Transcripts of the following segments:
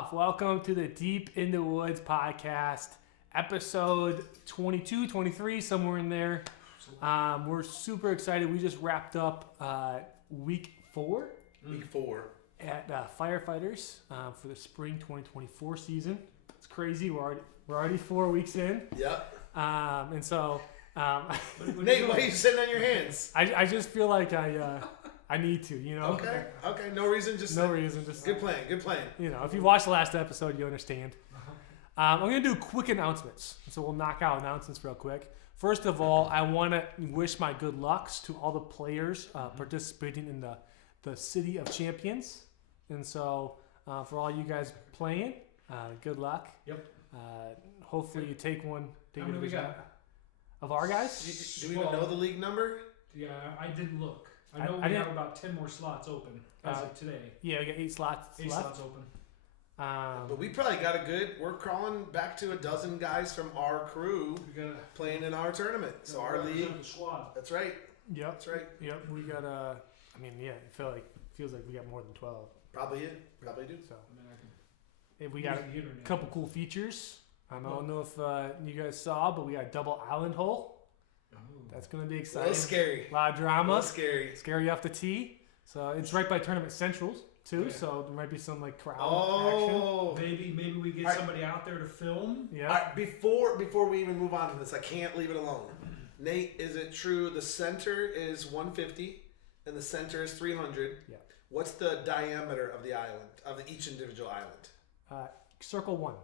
off. Welcome to the Deep in the Woods podcast, episode 22, 23, somewhere in there. We're super excited. We just wrapped up week 4. Week 4. At Firefighters for the spring 2024 season. It's crazy. We're already 4 weeks in. Yep. And so... Nate, why are you sitting on your hands? I just feel like I need to, you know? Okay. No reason. Just good plan. You know, if you watched the last episode, you understand. I'm going to do quick announcements. So we'll knock out announcements real quick. First of all, I want to wish my good lucks to all the players participating in the City of Champions. And so for all you guys playing, good luck. Yep. Hopefully you take one. How many we got? Of our guys? Do we even know the league number? Yeah, I didn't look. I know we have about 10 more slots open as of today. Yeah, we got 8 slots left. 8 slots open. But we probably got we're crawling back to a dozen guys from our crew playing in our tournament. So our league. Squad. That's right. Yep. That's right. Yep. We got it feels like we got more than 12. Probably do. So if we got a couple cool features. I don't know if you guys saw, but we got a double island hole. That's going to be exciting. A little scary. A lot of drama. A little scary. Scary off the tee. So it's right by Tournament Centrals too. Yeah. So there might be some crowd action. Maybe we get somebody out there to film. Yeah. All right, before we even move on to this, I can't leave it alone. Nate, is it true the center is 150 and the center is 300? Yeah. What's the diameter of the island, of each individual island? Circle 1.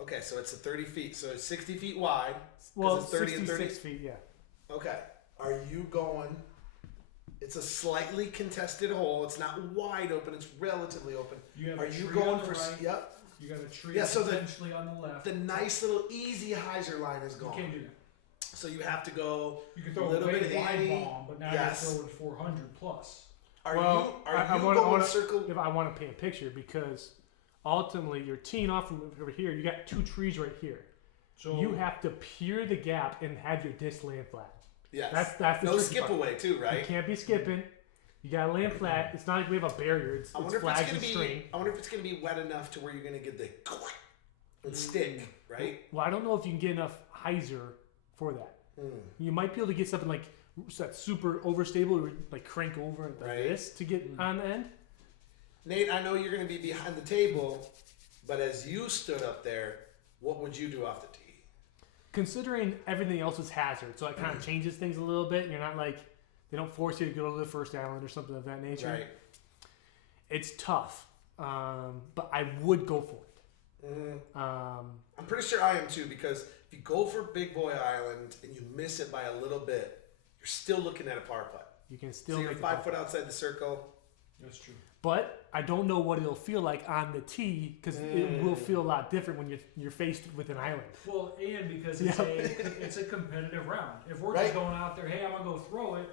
Okay, so it's 30 feet. So it's 60 feet wide. Well, it's 30 and 30 feet, yeah. Okay. Are you going... It's a slightly contested hole. It's not wide open. It's relatively open. Are you going for... Right? Yep. You got a tree essentially on the left. The nice little easy hyzer line is gone. You can't do that. So you have to go You can throw a little bit wide bomb, but now you're throwing 400 plus. Are you going circle... If I want to paint a picture, because... Ultimately, you're teeing off from over here. You got 2 trees right here. So you have to peer the gap and have your disc land flat. Yes. That's the no skip part. Away too, right? You can't be skipping. You gotta land flat. It's not like we have a barrier. It's flags and string. I wonder if it's gonna be wet enough to where you're gonna get the and stick, right? Well, I don't know if you can get enough hyzer for that. You might be able to get something like that's super overstable, or like crank over like this to get on the end. Nate, I know you're going to be behind the table, but as you stood up there, what would you do off the tee? Considering everything else is hazard, so it kind of changes things a little bit. You're not they don't force you to go to the first island or something of that nature. Right. It's tough, but I would go for it. I'm pretty sure I am too, because if you go for Big Boy Island and you miss it by a little bit, you're still looking at a par putt. You can still so you're 5 foot outside the circle. That's true. But I don't know what it'll feel like on the tee, because it will feel a lot different when you're faced with an island. Well, and because it's a competitive round. If we're just going out there, hey, I'm gonna go throw it.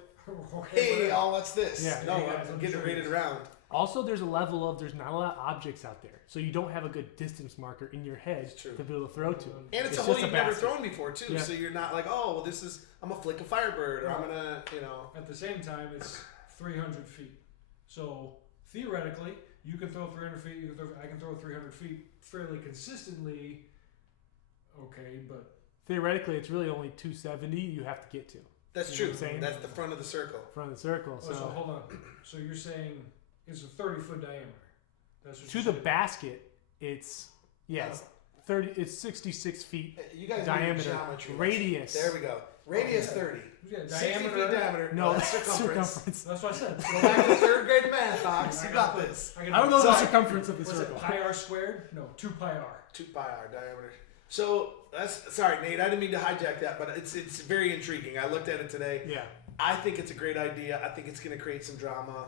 Hey, what's this? Yeah. No, I'm getting rated around. Also, there's not a lot of objects out there, so you don't have a good distance marker in your head to be able to throw to. And it's a hole you've never thrown before too, so you're not like, I'm gonna flick a Firebird, or I'm gonna, At the same time, it's 300 feet, so. Theoretically, you can throw 300 feet. I can throw 300 feet fairly consistently. Okay, but theoretically, it's really only 270 you have to get to. That's true. That's the front of the circle. Front of the circle. So hold on. So you're saying it's a 30-foot diameter. That's what to the basket. It's 30. It's 66 feet. You guys diameter. Radius. There we go. Radius 30. Yeah, 60 feet diameter. No, that's circumference. That's what I said. Go back to 3rd grade math, Ox. You got this. I don't know the circumference of the circle. Was it pi r squared? No, 2 pi r. 2 pi r diameter. So sorry, Nate. I didn't mean to hijack that, but it's very intriguing. I looked at it today. Yeah. I think it's a great idea. I think it's going to create some drama,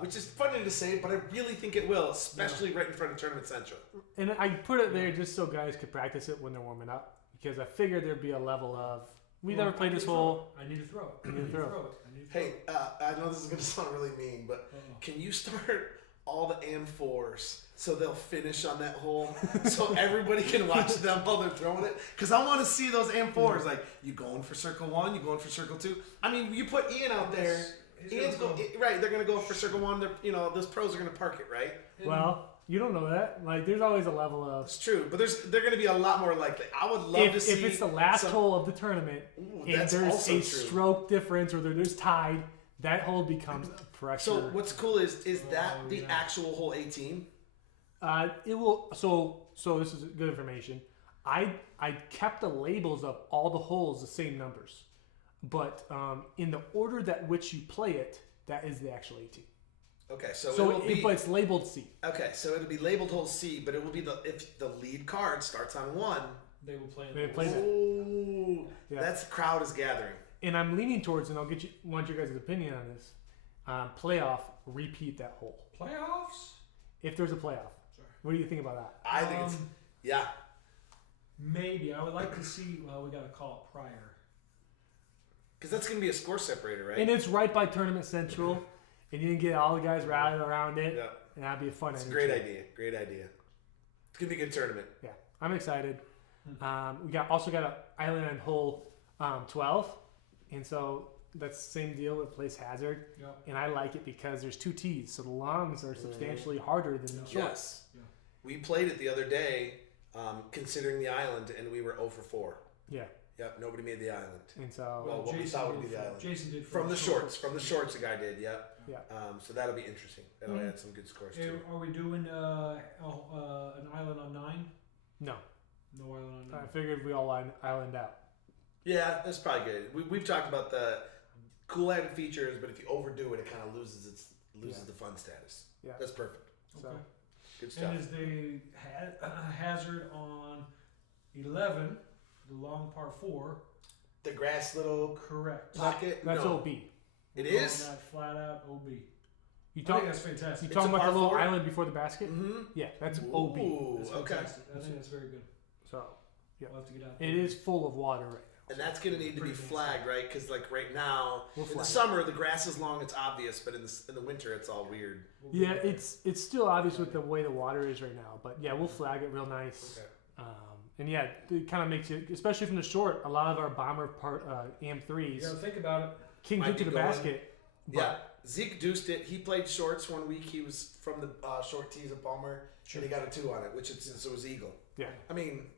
which is funny to say, but I really think it will, especially right in front of Tournament Central. And I put it there just so guys could practice it when they're warming up, because I figured there'd be a level of. We never played this hole. I need to throw it. Hey, I know this is going to sound really mean, but can you start all the AM4s so they'll finish on that hole so everybody can watch them while they're throwing it? Because I want to see those AM4s. Like, you going for circle 1, you going for circle 2. I mean, you put Ian out there. Ian's they're going to go for circle 1. Those pros are going to park it, right? Well, You don't know that. Like, there's always a level of. It's true, but they're going to be a lot more likely. I would love to see if it's the last some, hole of the tournament and that's there's also a true. stroke difference or there's tied, that hole becomes pressure. So what's cool is that the actual hole 18? It will. So this is good information. I kept the labels of all the holes the same numbers, but in the order that which you play it, that is the actual 18. Okay, so but it's labeled C. Okay, so it'll be labeled hole C, but it will be if the lead card starts on 1, they will play. They play that. Ooh, Yeah. that's crowd is gathering. And I'm leaning towards, and want your guys' opinion on this. Playoff, repeat that hole. Playoffs? If there's a playoff. Sorry. What do you think about that? I think it's yeah. Maybe. I would like to see. Well, we got to call it prior. Because that's going to be a score separator, right? And it's right by Tournament Central, and you can get all the guys rallied around it, Yeah. and that'd be a fun. It's a energy. great idea. Great idea. It's going to be a good tournament. Yeah, I'm excited. We also got an island on hole 12, and so that's the same deal with place hazard. Yep. And I like it because there's 2 tees, so the longs are substantially harder than the shorts. Yes. Yeah. We played it the other day, considering the island, and we were 0 for 4. Yeah, Yep, nobody made the island. and so Well, what we Jason thought would did be the for- island. Jason did From the shorts. From the shorts. shorts, the guy did, yep. yeah, So that'll be interesting. That'll add some good scores, Hey, too. are we doing an island on 9? no, No island on 9. I figured we all island out. Yeah, that's probably good. We've talked about the cool added features, but if you overdo it, it kind of loses the fun status. Yeah. That's perfect. So Okay. Good stuff. And is the hazard on 11, the long par 4, The grass little correct? pocket. that's no. OB. It We're is. calling that flat out OB. You I talk, think that's fantastic. you It's talking a about the par little 4? island before the basket? Mm-hmm. Yeah, that's OB. Ooh, That's okay. fantastic. I think that's very good. So We'll have to get out there. it is full of water right now. And that's going to need to be Pretty fancy. flagged, right? Because like right now, We'll in the flag it. summer, the grass is long, it's obvious, but in the winter, it's all weird. We'll be Yeah, out there. it's still obvious with the way the water is right now, but yeah, we'll flag it real nice. Okay. And yeah, it kind of makes it, especially from the short. A lot of our bomber You AM3s gotta think about it. can Might get to be the going- basket. But Yeah, Zeke deuced it. He played shorts one week. He was from the short tees of Palmer, and he got a 2 on it, which so it was eagle. Yeah. I mean,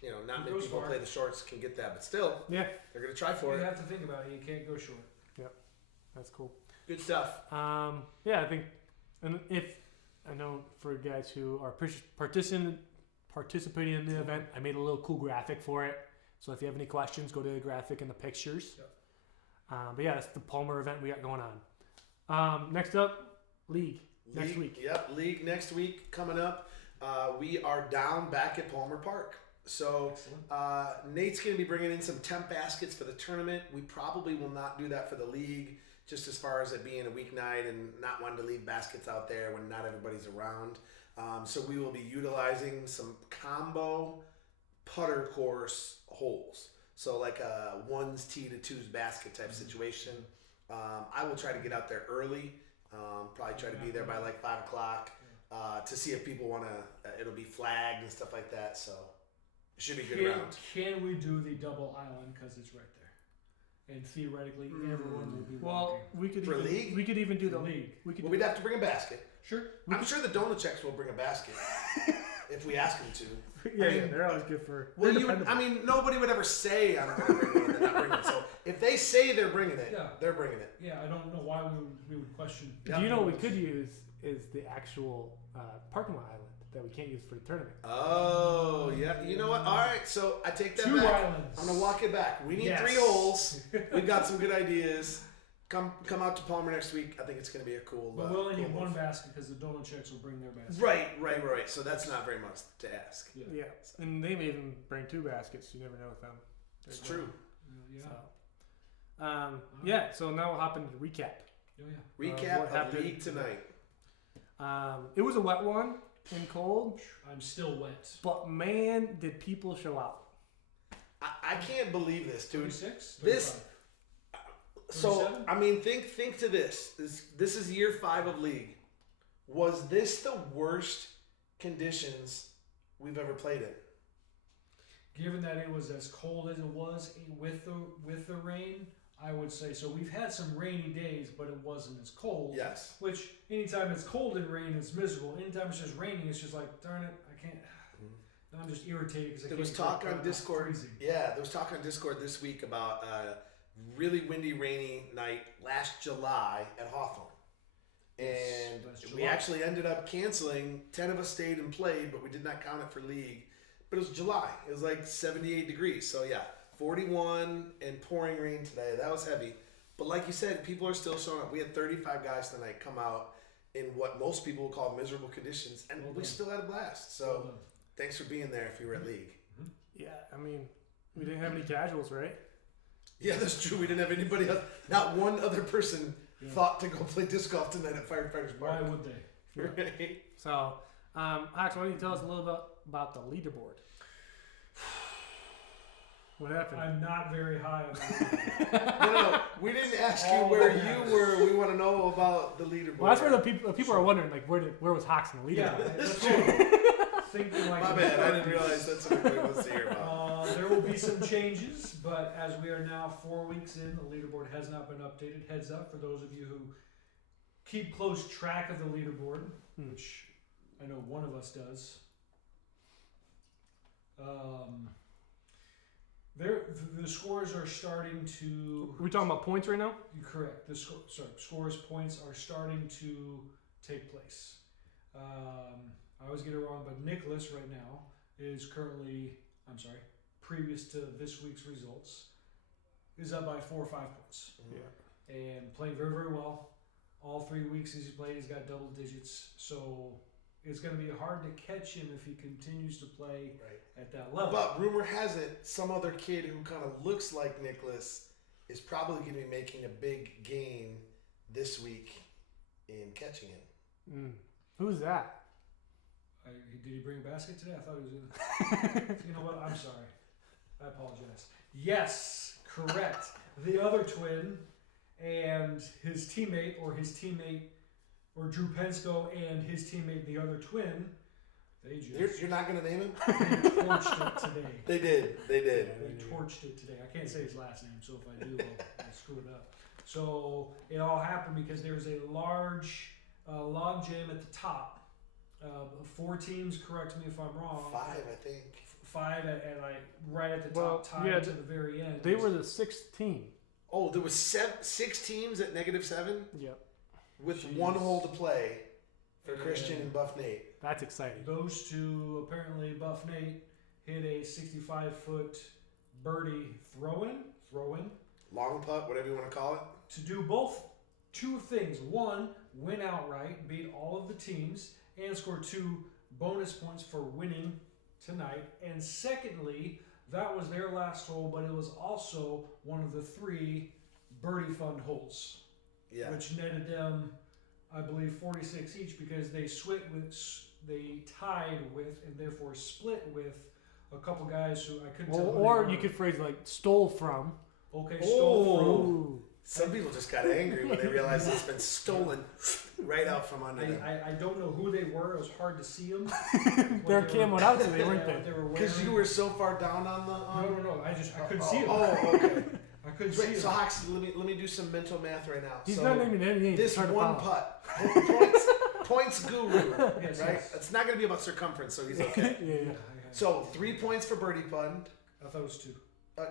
not He many goes people far. play the shorts can get that, but still, Yeah, they're gonna try for You it. have to think about it. You can't go short. that's cool. Good stuff. Yeah, I think, and if I know for guys who are participating in the event, I made a little cool graphic for it. So if you have any questions, go to the graphic and the pictures. Yep. But yeah, that's the Palmer event we got going on. Next up, League. Next League, week. Yep, League next week coming up. We are down back at Palmer Park. So Excellent. Nate's going to be bringing in some temp baskets for the tournament. We probably will not do that for the league, just as far as it being a weeknight and not wanting to leave baskets out there when not everybody's around. So we will be utilizing some combo putter course holes. So like a 1's tee to 2's basket type situation. I will try to get out there early. Probably try to be there by like 5 o'clock to see if people want to. It'll be flagged and stuff like that. So it should be a good round. Can we do the double island because it's right there, and theoretically everyone will be Well, walking. we could even do the League. We could Well, do we'd have to bring a basket. Sure. I'm sure the donut checks will bring a basket if we ask them to. yeah, I mean, yeah, they're always good for. Well, they're you would, dependable. I mean, nobody would ever say I'm going to bring one and they're not bringing it. So if they say they're bringing it, Yeah. they're bringing it. Yeah, I don't know why we would question. Do you know what we could use is the actual parking lot island that we can't use for the tournament. Oh, yeah. You know what? All right. So I take that 2 back. islands. I'm going to walk it back. We need Yes. 3 holes. We've got some good ideas. Come out to Palmer next week. I think it's going to be a cool. But we'll only cool need one move. basket because the donut checks will bring their basket. Right. So that's not very much to ask. Yeah. Yeah, and they may even bring 2 baskets. You never know with them. It's true. Yeah. So, yeah. So now we'll hop into the recap. Oh, yeah. Recap what of happened league tonight. It was a wet one and cold, I'm still wet. but man, did people show out. I can't believe this, dude. 26? This- 35? So 37? I mean, think to this. This is year 5 of league. Was this the worst conditions we've ever played in? Given that it was as cold as it was with the rain, I would say. So we've had some rainy days, but it wasn't as cold. Yes. Which anytime it's cold and rain, it's miserable. Anytime it's just raining, it's just like, darn it, I can't. I'm just irritated because There was talk on Discord. Yeah, there was talk on Discord this week about a really windy, rainy night last July at Hawthorne. And we actually ended up canceling. 10 of us stayed and played, but we did not count it for league. But it was July. It was like 78 degrees. So yeah, 41 and pouring rain today. That was heavy. But like you said, people are still showing up. We had 35 guys tonight come out in what most people would call miserable conditions, and we still had a blast. So thanks for being there if you were at league. Yeah, I mean, we didn't have any casuals, right? Yeah, that's true. We didn't have anybody else. Not one other person thought to go play disc golf tonight at Firefighters Park. Why would they? Right. So, Alex, why don't you tell us a little bit about the leaderboard? What happened? I'm not very high on the leaderboard. No. We didn't ask you where you were. We want to know about the leaderboard. Well, that's where the people are wondering, like, where was Hawks in the leaderboard? Yeah, that's cool. Thinking like my bad. I didn't realize that's what everybody wants to hear about. There will be some changes, but as we are now 4 weeks in, the leaderboard has not been updated. Heads up for those of you who keep close track of the leaderboard, which I know one of us does. The scores are starting to. Are we talking about points right now? You're correct. Scores points are starting to take place. I always get it wrong, but Nicholas right now is currently, previous to this week's results, is up by 4 or 5 points. Yeah. And playing very, very well. All 3 weeks he's played, he's got double digits. So it's going to be hard to catch him if he continues to play at that level. But rumor has it, some other kid who kind of looks like Nicholas is probably going to be making a big gain this week in catching him. Who's that? Did he bring a basket today? I thought he was in. You know what? I'm sorry. I apologize. Yes, correct. The other twin and his teammate, or Drew Pensko and his teammate, the other twin, You're not going to name him? They torched it today. They did. They torched it today. I can't say his last name, so if I do, I'll screw it up. So it all happened because there's a large log jam at the top. 4 teams, correct me if I'm wrong. 5, I think. 5 right at the top, tied to the very end. They were the 6th team. Oh, there was 6 teams at -7? Yep. With 1 hole to play for Christian and Buff Nate. That's exciting. Those two, apparently Buff Nate hit a 65-foot birdie throw-in. Long putt, whatever you want to call it. To do two things. 1, win outright, beat all of the teams, and score 2 bonus points for winning tonight. And secondly, that was their last hole, but it was also one of the 3 birdie fund holes, which netted them, I believe, 46 each because they tied with and therefore split with a couple guys who I couldn't tell. Or you could phrase it like stole from. Okay, stole from. Some people just got angry when they realized it's been stolen right out from under them. I don't know who they were. It was hard to see them. They're camoed out today, weren't they? Because you were so far down on the... No. I couldn't see them. Oh, okay. I couldn't see them. So, Hawks, let me do some mental math right now. He's not naming any names. This one putt. Points guru, yes, right? Yes. It's not going to be about circumference, so he's okay. Yeah. So, 3 points for birdie fund. I thought it was 2.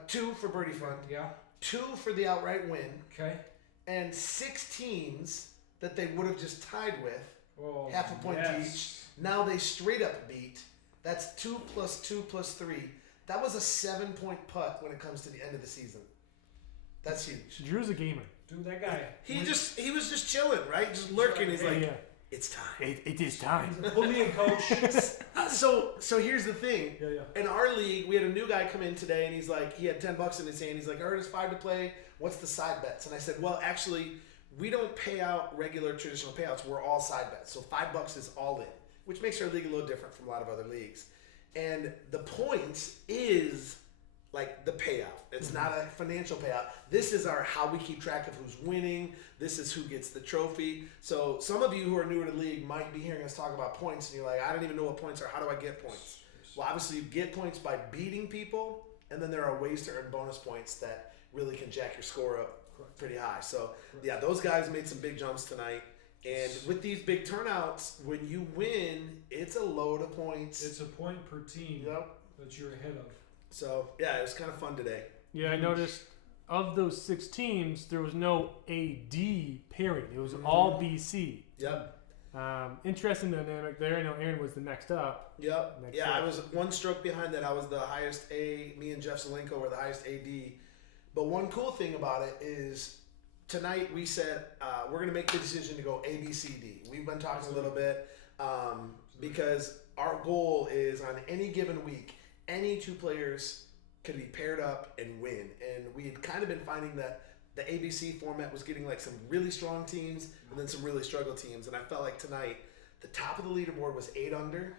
2 for birdie fund. Yeah. 2 for the outright win. Okay. And 6 teams that they would have just tied with, half a point each. Now they straight up beat. That's 2 plus 2 plus 3. That was a 7-point putt when it comes to the end of the season. That's huge. Drew's a gamer. Dude, that guy. He was just chilling, right? Just lurking. He's like, it's time. It is time. He's a bullying coach. So here's the thing. Yeah. In our league, we had a new guy come in today, and he's like, he had $10 in his hand. He's like, I heard it's 5 to play. What's the side bets? And I said, well, actually, we don't pay out regular traditional payouts. We're all side bets. So $5 is all in, which makes our league a little different from a lot of other leagues. And the points is like the payout. It's not a financial payout. This is our how we keep track of who's winning. This is who gets the trophy. So some of you who are newer to the league might be hearing us talk about points, and you're like, I don't even know what points are. How do I get points? Well, obviously you get points by beating people, and then there are ways to earn bonus points that really can jack your score up Correct. pretty high. So yeah, those guys made some big jumps tonight. And with these big turnouts, when you win, it's a load of points. It's a point per team that you're ahead of. So yeah, it was kind of fun today. Yeah, I noticed of those 6 teams, there was no AD pairing. It was all BC. Yep. Interesting dynamic there. I know Aaron was the next up. Yep. Next Yeah, up. I was one stroke behind that. I was the highest A. Me and Jeff Zelenko were the highest AD. But one cool thing about it is tonight we said we're going to make the decision to go A, B, C, D. We've been talking a little bit because our goal is on any given week, any 2 players could be paired up and win. And we had kind of been finding that the ABC format was getting like some really strong teams and then some really struggle teams. And I felt like tonight, the top of the leaderboard was 8 under.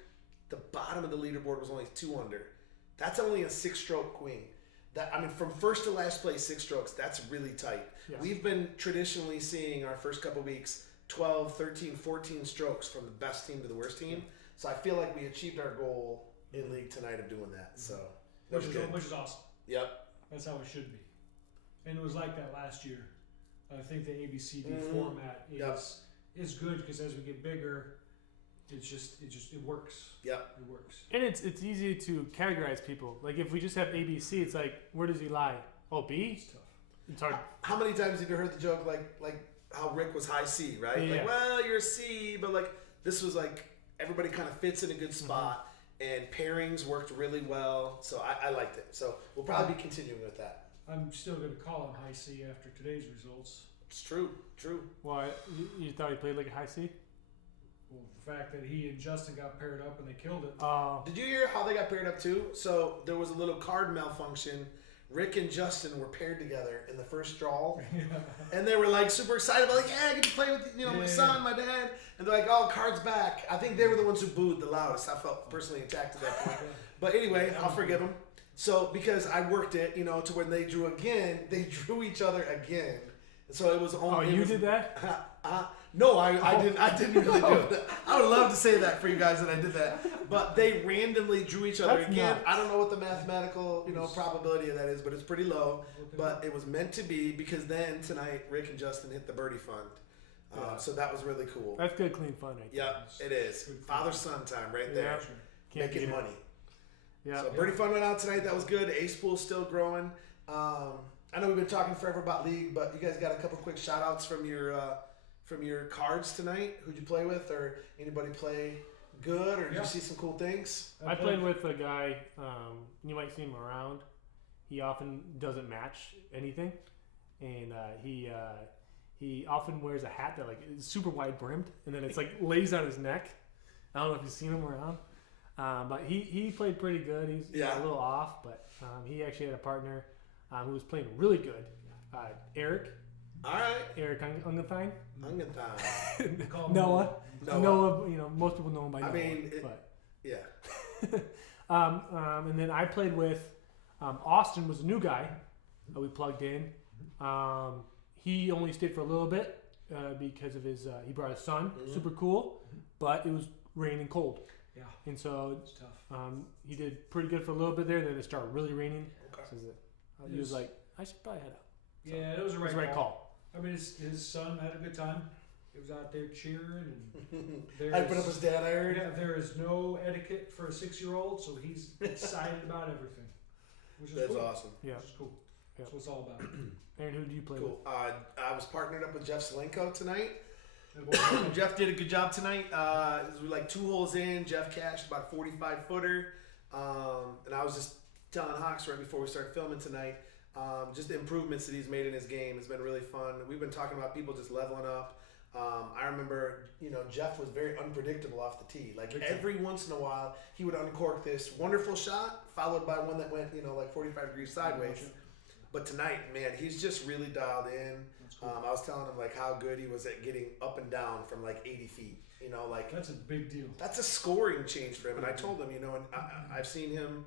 The bottom of the leaderboard was only 2 under. That's only a 6-stroke queen. That, I mean, from first to last place, 6 strokes, that's really tight. Yes. We've been traditionally seeing our first couple weeks 12, 13, 14 strokes from the best team to the worst team. So I feel like we achieved our goal in league tonight of doing that. So that was good. Which is awesome. Yep. That's how it should be. And it was like that last year. I think the ABCD format is good because as we get bigger, it works. Yep. It works. And it's easy to categorize people. Like if we just have ABC, it's like, where does he lie? Oh, B? It's tough. It's hard. How many times have you heard the joke like how Rick was high C, right? Yeah. Like, well, you're a C, but like this was like everybody kind of fits in a good spot, and pairings worked really well. So I liked it. So we'll probably be continuing with that. I'm still going to call him high C after today's results. It's true. Why? You thought he played like a high C? Well, the fact that he and Justin got paired up and they killed it. Did you hear how they got paired up too? So there was a little card malfunction. Rick and Justin were paired together in the first draw, and they were like super excited about like, yeah, I get to play with my son, my dad, and they're like, oh, card's back. I think they were the ones who booed the loudest. I felt personally attacked at that point, but anyway, I'll forgive them. So because I worked it, to when they drew again, they drew each other again. So it was only. Oh, you did that? No, I didn't really do it. I would love to say that for you guys that I did that, but they randomly drew each other That's again. nuts. I don't know what the mathematical probability of that is, but it's pretty low. But it was meant to be because then tonight Rick and Justin hit the birdie fund, so that was really cool. That's good, clean fun, right there. Yep, it is father son time right there, Yeah. Can't making beat it. money. Yeah. So birdie fund went out tonight. That was good. Ace pool's still growing. I know we've been talking forever about league, but you guys got a couple quick shout outs from your cards tonight. Who'd you play with, or anybody play good, or did you see some cool things? I played with a guy, you might see him around. He often doesn't match anything, and he often wears a hat that like is super wide brimmed, and then it's like lays on his neck. I don't know if you've seen him around, but he played pretty good. He's a little off, but he actually had a partner who was playing really good. Eric. All right. Eric Ungentheim. Noah. Noah, most people know him by Noah. I mean, yeah. And then I played with Austin, was a new guy that we plugged in. He only stayed for a little bit because of his. He brought his son, super cool, but it was raining cold. Yeah. And so It's tough. he did pretty good for a little bit there. Then it started really raining. Okay. So he was like, I should probably head out. So Yeah, it was a it was the right call. I mean, his son had a good time. He was out there cheering, and I put up his dad. I heard. yeah, there is no etiquette for a 6-year-old, so he's excited about everything, which is That's cool. awesome. Yeah. Which is cool. Yeah. That's what it's all about. Aaron, who did you play Cool. I was partnered up with Jeff Zelenko tonight. And what- Jeff did a good job tonight. We were like 2 holes in. Jeff cashed about a 45-footer. And I was just telling Hawks right before we started filming tonight, just the improvements that he's made in his game has been really fun. We've been talking about people just leveling up. I remember, Jeff was very unpredictable off the tee. Like every once in a while, he would uncork this wonderful shot, followed by one that went, like 45 degrees sideways. But tonight, man, he's just really dialed in. Cool. I was telling him like how good he was at getting up and down from like 80 feet. Like That's a big deal. that's a scoring change for him. And I told him, and I've seen him,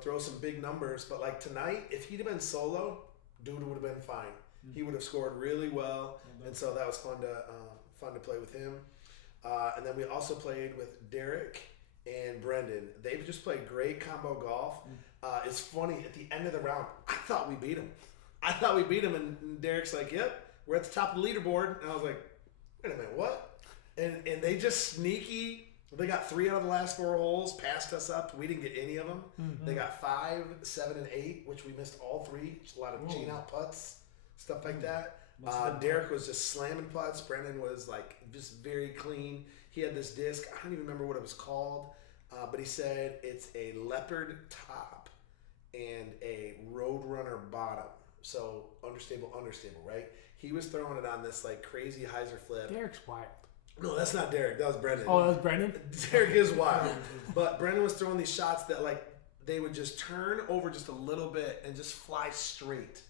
throw some big numbers. But like tonight, if he'd have been solo, dude would have been fine. He would have scored really well, and so that was fun to play with him. And then we also played with Derek and Brendan. They've just played great combo golf. It's funny, at the end of the round, I thought we beat them. I thought we beat him, and Derek's like, "Yep, we're at the top of the leaderboard." And I was like, "Wait a minute, what?" And they just sneaky. They got 3 out of the last 4 holes, passed us up. We didn't get any of them. Mm-hmm. They got 5, 7, and 8, which we missed all 3. Just a lot of chain out putts, stuff like that. Derek was just slamming putts. Brendan was like just very clean. He had this disc. I don't even remember what it was called, but he said it's a leopard top and a Roadrunner bottom. So understable, right? He was throwing it on this like crazy hyzer flip. Derek's wild. No, that's not Derek. That was Brendan. Oh, that was Brendan? Derek is wild. But Brendan was throwing these shots that like they would just turn over just a little bit and just fly straight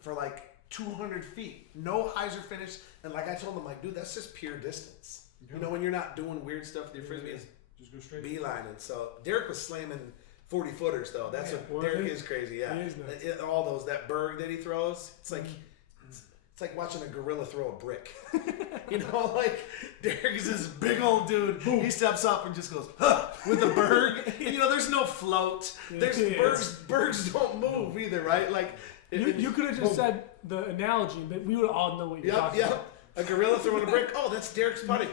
for like 200 feet. No hyzer finish. And like I told him, like, dude, that's just pure distance. You know, when you're not doing weird stuff with your frisbee, it's just go straight. beeline. And so Derek was slamming 40 footers though. That's what Derek is crazy. Yeah, He is nuts. all those that berg that he throws. It's like it's like watching a gorilla throw a brick. You know, like Derek is this big old dude. He steps up and just goes huh, with a berg. And, you know, there's no float. There's bergs don't move either, right? Like You could have just said the analogy, but we would all know what you're talking about. A gorilla throwing a brick. Oh, that's Derek's putting.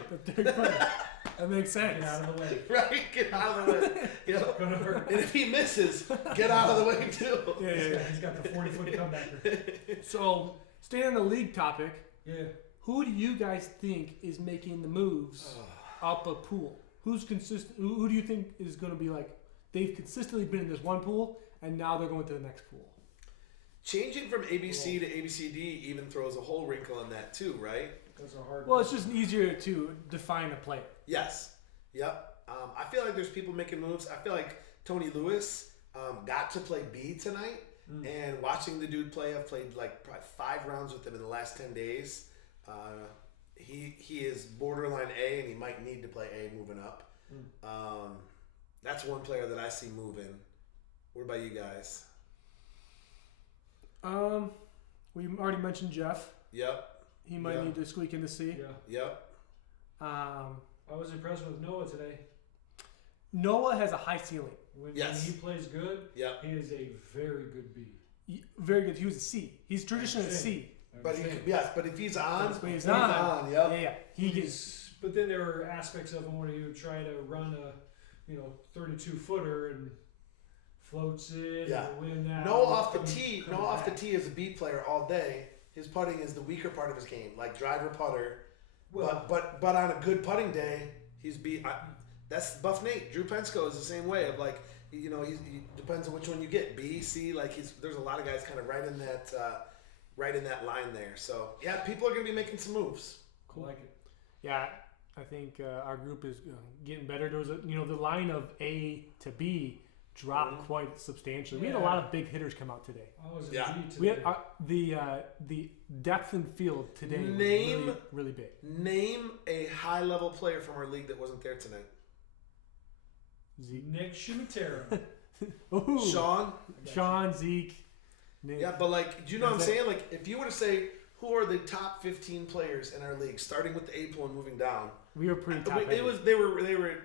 That makes sense. Get out of the way. Right, get out of the way. You know? And if he misses, get out of the way too. Yeah. He's got the 40-foot comebacker. So, staying on the league topic, Yeah. who do you guys think is making the moves up a pool? Who's consistent? Who do you think is going to be like, they've consistently been in this one pool, and now they're going to the next pool? Changing from ABC to ABCD even throws a whole wrinkle in that too, right? That's a hard Well, it's just easier to define a player. Yes. Yep. I feel like there's people making moves. I feel like Tony Lewis got to play B tonight, and watching the dude play, I've played like probably 5 rounds with him in the last 10 days. He is borderline A, and he might need to play A moving up. That's one player that I see moving. What about you guys? We already mentioned Jeff. Yep. He might need to squeak into C. Yeah. Yep. I was impressed with Noah today. Noah has a high ceiling. When Yes. he plays good, Yep. he is a very good B. Very good. He was a C. He's traditionally a C. But if he's on, But he's on. Yep. Yeah. He gets. But then there are aspects of him where he would try to run a 32-footer and floats it and win that. No off the tee is a B player all day. His putting is the weaker part of his game, like driver putter. Well, but on a good putting day, he's B. That's Buff Nate. Drew Pensko is the same way. Of like, he depends on which one you get. B, C. Like there's a lot of guys kind of right in that line there. So yeah, people are gonna be making some moves. cool. I like it. Yeah, I think our group is getting better. There was the line of A to B dropped quite substantially. We had a lot of big hitters come out today. I was in Yeah. B today. We had the depth in field today was Name- really big. Name a high level player from our league that wasn't there tonight. Zeke. Nick Schumatera. Ooh. Sean. Zeke. Nick. Yeah, but like, do you know what I'm That's it. saying? Like, if you were to say who are the top 15 players in our league, starting with the A pool and moving down, We were pretty top they were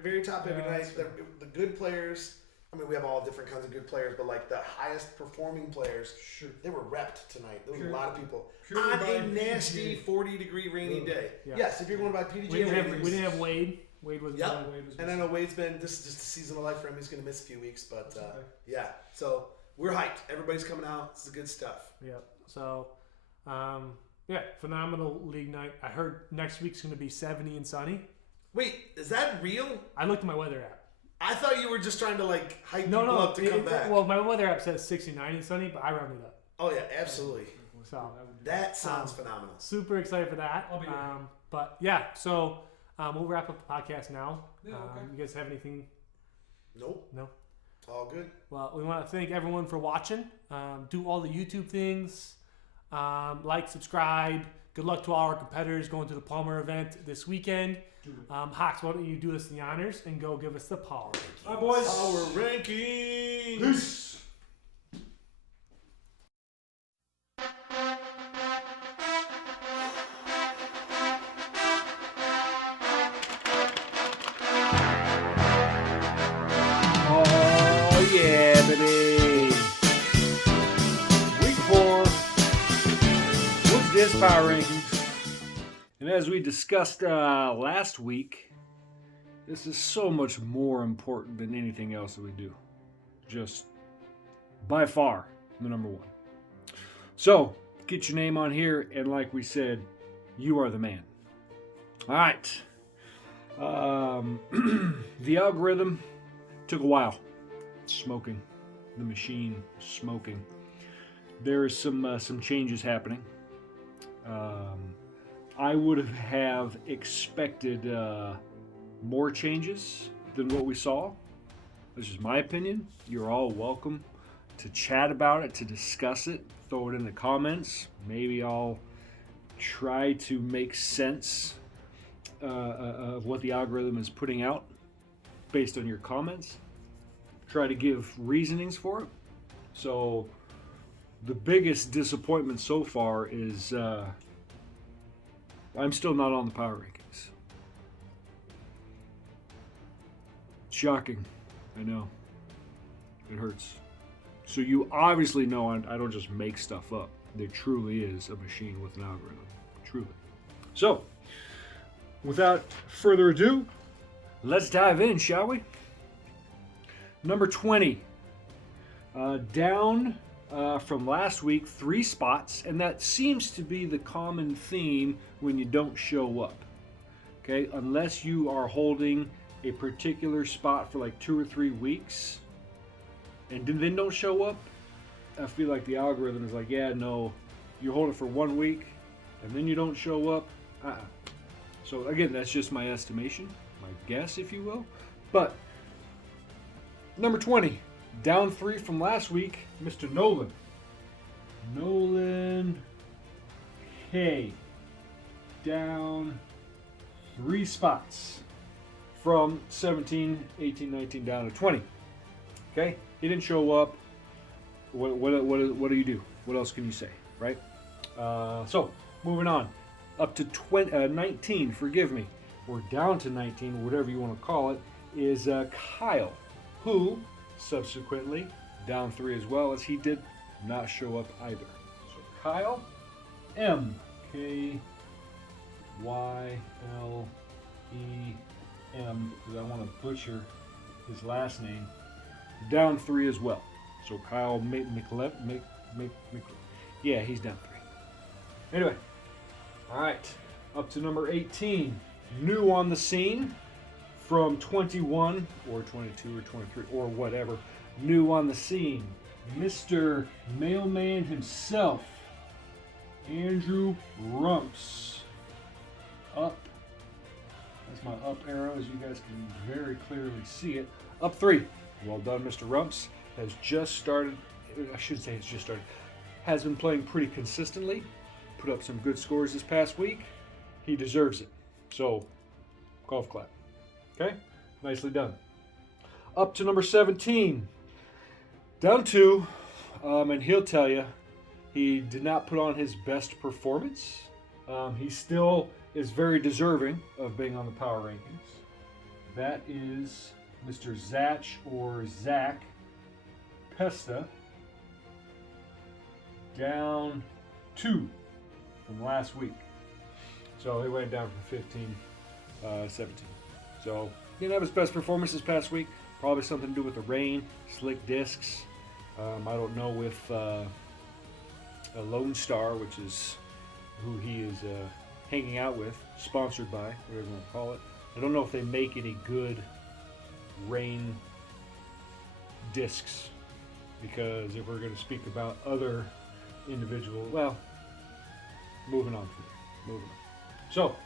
very top heavy Yeah, tonight. that's fair. The good players. I mean, we have all different kinds of good players, but like the highest performing players, Sure. they were repped tonight. There was Pure- a lot of people purely on by a nasty PDGA. 40-degree rainy Ugh. day. Yeah. Yes, if you're going by PDGA We ratings. didn't have Wade. Wade was Yep. playing. Wade was And I know Wade's been, this is just a season of life for him. He's going to miss a few weeks, but okay. yeah. So we're hyped. Everybody's coming out. This is good stuff. Yep. So, phenomenal league night. I heard next week's going to be 70 and sunny. Wait, is that real? I looked at my weather app. I thought you were just trying to like hype No, people up to come it- back. Well, my weather app says 69 and sunny, but I rounded up. Oh yeah, absolutely. So That sounds phenomenal. super excited for that. I'll be there. But yeah, so we'll wrap up the podcast now. Yeah, okay. You guys have anything? Nope. No. All good. Well, we want to thank everyone for watching. Do all the YouTube things. Like, subscribe. Good luck to all our competitors going to the Palmer event this weekend. Do it. Hawks, why don't you do us the honors and go give us the power rankings. Hi, boys. Power rankings. Peace. Oh yeah, baby. Week 4. Power Rankings. And as we discussed last week, this is so much more important than anything else that we do. Just by far the number one. So, get your name on here, and like we said, you are the man. All right. The algorithm took a while. Smoking. The machine smoking. There is some changes happening. I would have expected more changes than what we saw. This is my opinion. You're all welcome to chat about it, to discuss it, throw it in the comments. Maybe I'll try to make sense of what the algorithm is putting out based on your comments. Try to give reasonings for it. So the biggest disappointment so far is I'm still not on the power rankings. Shocking. I know. It hurts. So you obviously know I don't just make stuff up. There truly is a machine with an algorithm. Truly. So, without further ado, let's dive in, shall we? Number 20. Down from last week, 3 spots, and that seems to be the common theme when you don't show up. Okay, unless you are holding a particular spot for like 2 or 3 weeks and then don't show up, I feel like the algorithm is like, yeah, no, you hold it for 1 week and then you don't show up. So again, that's just my estimation, my guess, if you will. But number 20, down 3 from last week, Mr. Nolan. Nolan K. Down 3 spots from 17, 18, 19 down to 20. Okay? He didn't show up. What do you do? What else can you say, right? So, moving on. Up to 19, forgive me. We're down to 19, whatever you want to call it, is Kyle, who subsequently down 3 as well, as he did not show up either. So Kyle, M K Y L E M, because I want to butcher his last name, down 3 as well. So Kyle yeah, he's down 3. Anyway, all right, up to number 18, new on the scene from 21 or 22 or 23 or whatever, new on the scene, Mr. Mailman himself, Andrew Rumps. Up. That's my up arrow, as you guys can very clearly see it. Up 3. Well done, Mr. Rumps. Has just started, I shouldn't say has just started, has been playing pretty consistently. Put up some good scores this past week. He deserves it. So, golf clap. Okay? Nicely done. Up to number 17. Down 2, and he'll tell you, he did not put on his best performance. He still is very deserving of being on the power rankings. That is Mr. Zach or Zach Pesta. Down 2 from last week. So he went down from 15, 17. So he didn't have his best performance this past week. Probably something to do with the rain, slick discs. I don't know if a Lone Star, which is who he is hanging out with, sponsored by, whatever you want to call it. I don't know if they make any good rain discs, because if we're going to speak about other individuals, well, moving on from there. Moving on. So,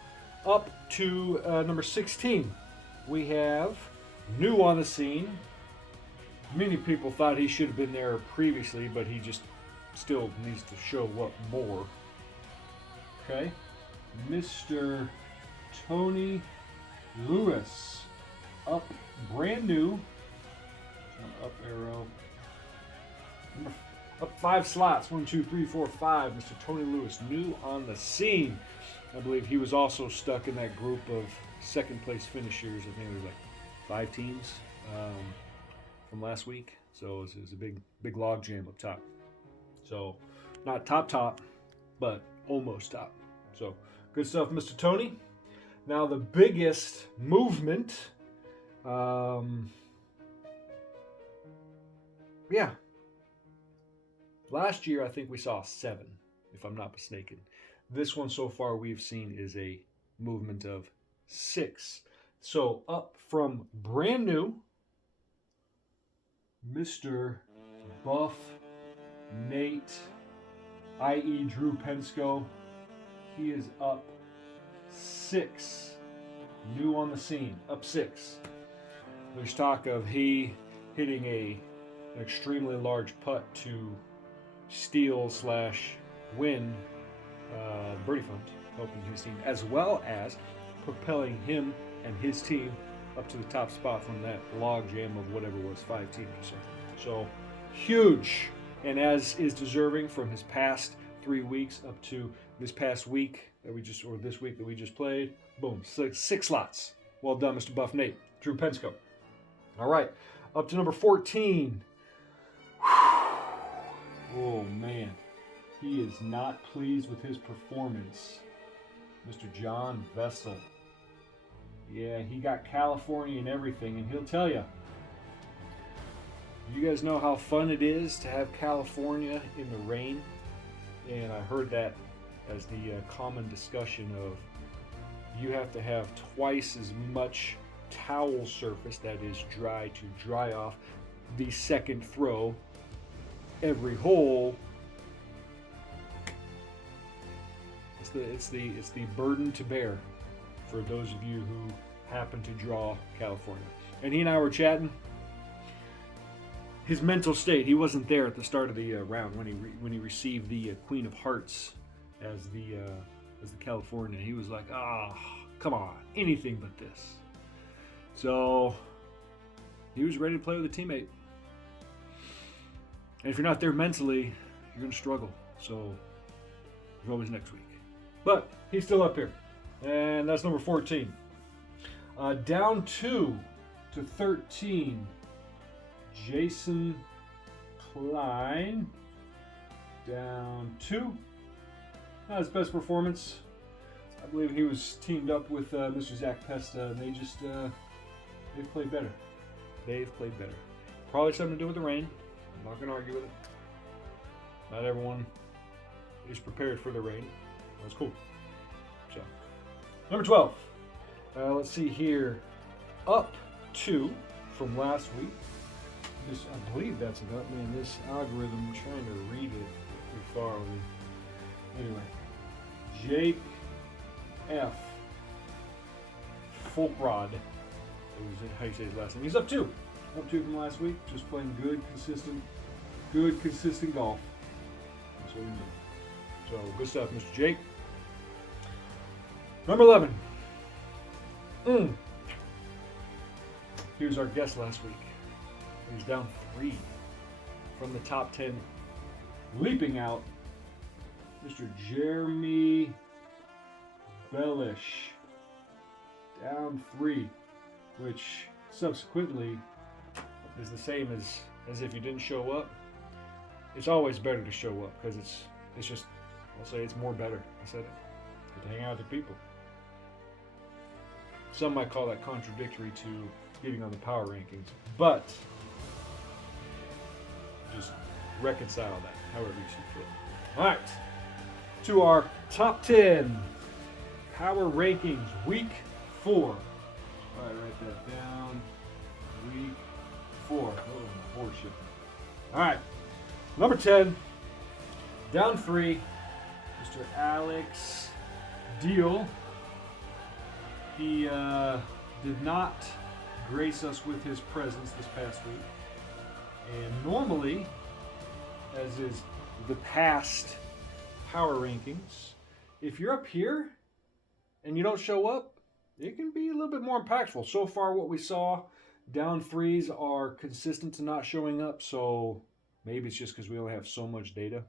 up to number 16, we have new on the scene. Many people thought he should have been there previously, but he just still needs to show up more. Okay, Mr. Tony Lewis, up brand new. Up arrow. Up 5 slots. 1, 2, 3, 4, 5. Mr. Tony Lewis, new on the scene. I believe he was also stuck in that group of second place finishers. I think there was like 5 teams from last week. So it was a big log jam up top. So not top, but almost top. So good stuff, Mr. Tony. Now the biggest movement, last year I think we saw 7, if I'm not mistaken. This one so far we've seen is a movement of 6. So up from brand new, Mr. Buff Nate, i.e. Drew Pensko, he is up 6. New on the scene, up 6. There's talk of he hitting an extremely large putt to steal/win birdie fund, helping his team, as well as propelling him and his team up to the top spot from that log jam of whatever it was, 5 teams or something. So huge, and as is deserving from his past 3 weeks up to this past week this week that we just played. Boom, 6 slots. Well done, Mr. Buff Nate, Drew Pensko. All right, up to number 14. Oh man, he is not pleased with his performance. Mr. John Vestal. Yeah, he got California and everything, and he'll tell you. You guys know how fun it is to have California in the rain? And I heard that as the common discussion of you have to have twice as much towel surface that is dry to dry off the second throw every hole. It's the burden to bear for those of you who happen to draw California. And he and I were chatting. His mental state, he wasn't there at the start of the round when he received the Queen of Hearts as the California. He was like, come on, anything but this. So he was ready to play with a teammate. And if you're not there mentally, you're going to struggle. So there's always next week. But he's still up here. And that's number 14. Down 2 to 13. Jason Klein. Down 2. Not his best performance. I believe he was teamed up with Mr. Zach Pesta, and they've played better. They've played better. Probably something to do with the rain. I'm not going to argue with it. Not everyone is prepared for the rain. That's cool. So, number 12. Let's see here. Up 2 from last week. I believe that's about, man, this algorithm, I'm trying to read it too far. Anyway. Jake F. Folkrod. How you say his last name. He's up 2. Up 2 from last week. Just playing good, consistent golf. That's what we need. So, good stuff, Mr. Jake. Number 11. Here's our guest last week. He's down 3 from the top 10. Leaping out, Mr. Jeremy Bellish. Down 3, which subsequently is the same as if you didn't show up. It's always better to show up because it's just, I'll say it's more better. I said it. Get to hang out with the people. Some might call that contradictory to getting on the power rankings, but just reconcile that however you see fit. All right, to our top 10 power rankings, week 4. All right, write that down. Week 4. Oh, my board shifting. All right, number 10, down 3, Mr. Alex Deal. He did not grace us with his presence this past week. And normally, as is the past power rankings, if you're up here and you don't show up, it can be a little bit more impactful. So far, what we saw, down 3s are consistent to not showing up. So maybe it's just because we only have so much data.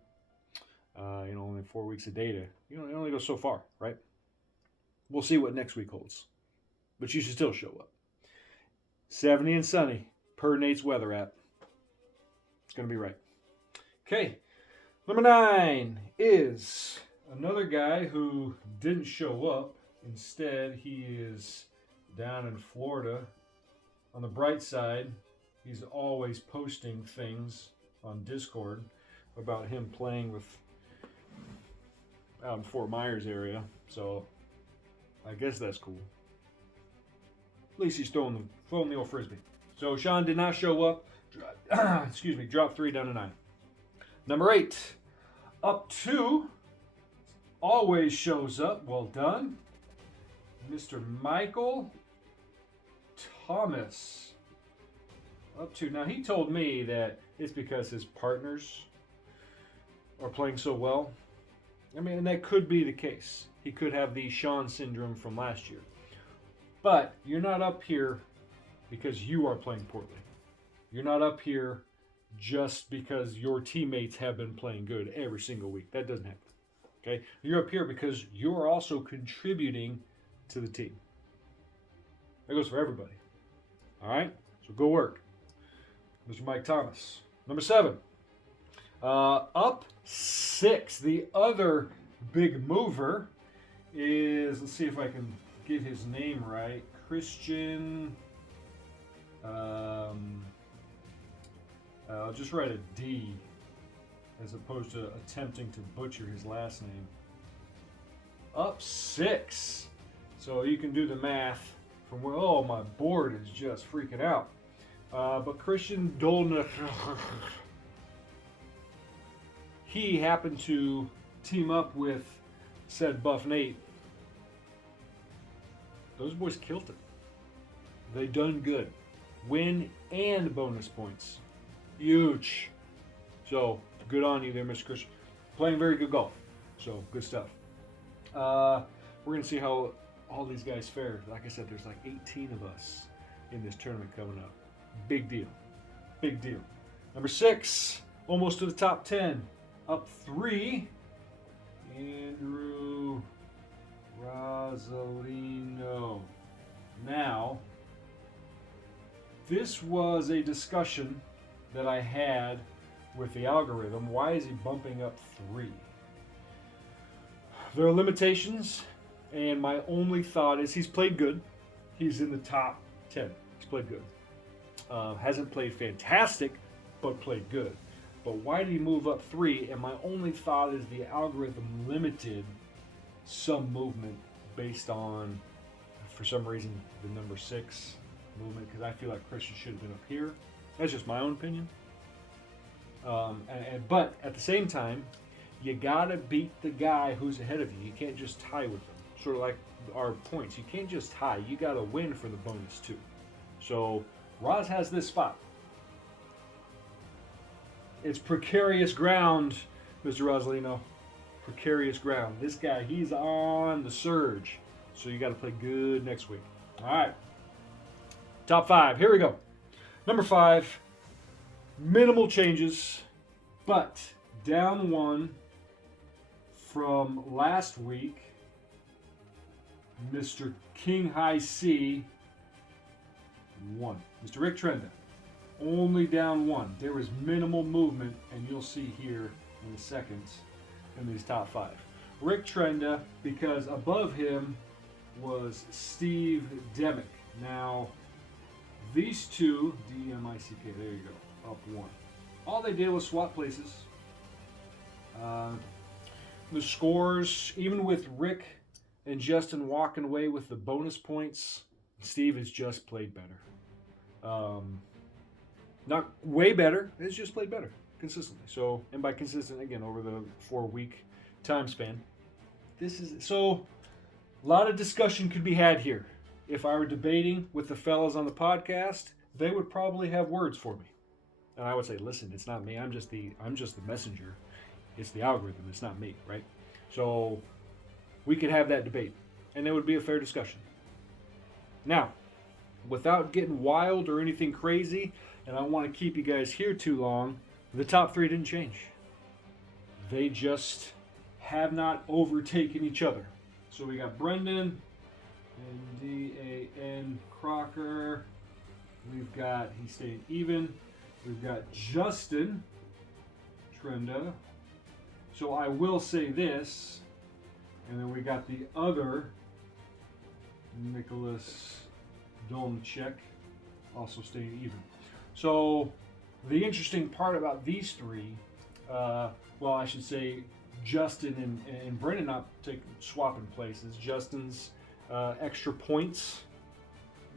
Only 4 weeks of data. It only goes so far, right? We'll see what next week holds. But you should still show up. 70 and sunny, per Nate's weather app. It's going to be right. Okay. Number 9 is Another guy who didn't show up, instead, he is down in Florida. On the bright side, he's always posting things on Discord about him playing with out in Fort Myers area. So I guess that's cool. At least he's throwing the old frisbee. So Sean did not show up. Excuse me, dropped 3 down to 9. Number 8, up 2, always shows up. Well done, Mr. Michael Thomas. Up 2. Now he told me that it's because his partners are playing so well. I mean, and that could be the case. He could have the Sean syndrome from last year. But you're not up here because you are playing poorly. You're not up here just because your teammates have been playing good every single week. That doesn't happen. Okay? You're up here because you're also contributing to the team. That goes for everybody. All right? So go work. Mr. Mike Thomas. Number 7. Up 6. The other big mover is, let's see if I can get his name right. Christian. I'll just write a D as opposed to attempting to butcher his last name. Up 6. So you can do the math from where, oh, my board is just freaking out. But Christian Dolna, he happened to team up with said Buff Nate. Those boys killed it. They done good. Win and bonus points. Huge. So, good on you there, Mr. Christian. Playing very good golf. So, good stuff. We're going to see how all these guys fare. Like I said, there's like 18 of us in this tournament coming up. Big deal. Big deal. Number 6, almost to the top 10. Up 3, Andrew Rosalino. Now, this was a discussion that I had with the algorithm. Why is he bumping up 3? There are limitations, and my only thought is he's played good. He's in the top 10. He's played good. Hasn't played fantastic, but played good. But why did he move up 3? And my only thought is the algorithm limited some movement based on, for some reason, the number 6 movement, because I feel like Christian should have been up here. That's just my own opinion. But at the same time, you gotta beat the guy who's ahead of you. You can't just tie with him. Sort of like our points. You can't just tie. You gotta win for the bonus too. So Roz has this spot. It's precarious ground, Mr. Rosalino. Precarious ground. This guy, he's on the surge. So you gotta play good next week. All right. Top 5. Here we go. Number 5. Minimal changes, but down 1 from last week. Mr. King High C 1. Mr. Rick Trenda. Only down 1. There was minimal movement, and you'll see here in a second in these top 5. Rick Trenda, because above him was Steve Demick. Now, these two, D-E-M-I-C-K, there you go, up 1. All they did was swap places. The scores, even with Rick and Justin walking away with the bonus points, Steve has just played better. Not way better, it's just played better consistently. So, and by consistent, again, over the 4-week time span. This is, so, a lot of discussion could be had here. If I were debating with the fellas on the podcast, they would probably have words for me. And I would say, listen, it's not me. I'm just the messenger. It's the algorithm. It's not me, right? So we could have that debate, and it would be a fair discussion. Now, without getting wild or anything crazy, and I don't want to keep you guys here too long, the top 3 didn't change. They just have not overtaken each other. So we got Brendan, N-D-A-N Crocker. We've got, he's staying even. We've got Justin Trenda. So I will say this. And then we got the other Nicholas Dolmachek also staying even. So the interesting part about these three, well, I should say Justin and Brennan not swapping places. Justin's extra points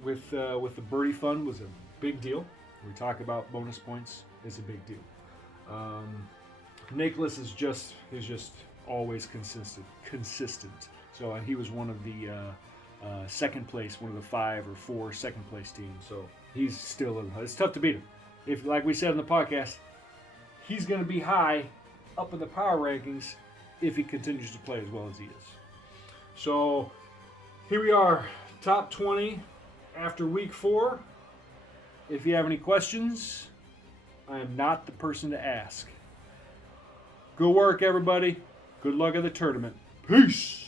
with the birdie fund was a big deal. We talk about bonus points; it's a big deal. Nicholas is just always consistent. So he was one of the second place, one of the 5 or 4 second place teams. So he's still it's tough to beat him. If, like we said in the podcast, he's going to be high up in the power rankings if he continues to play as well as he is. So here we are, top 20 after week 4. If you have any questions, I am not the person to ask. Good work, everybody. Good luck at the tournament. Peace.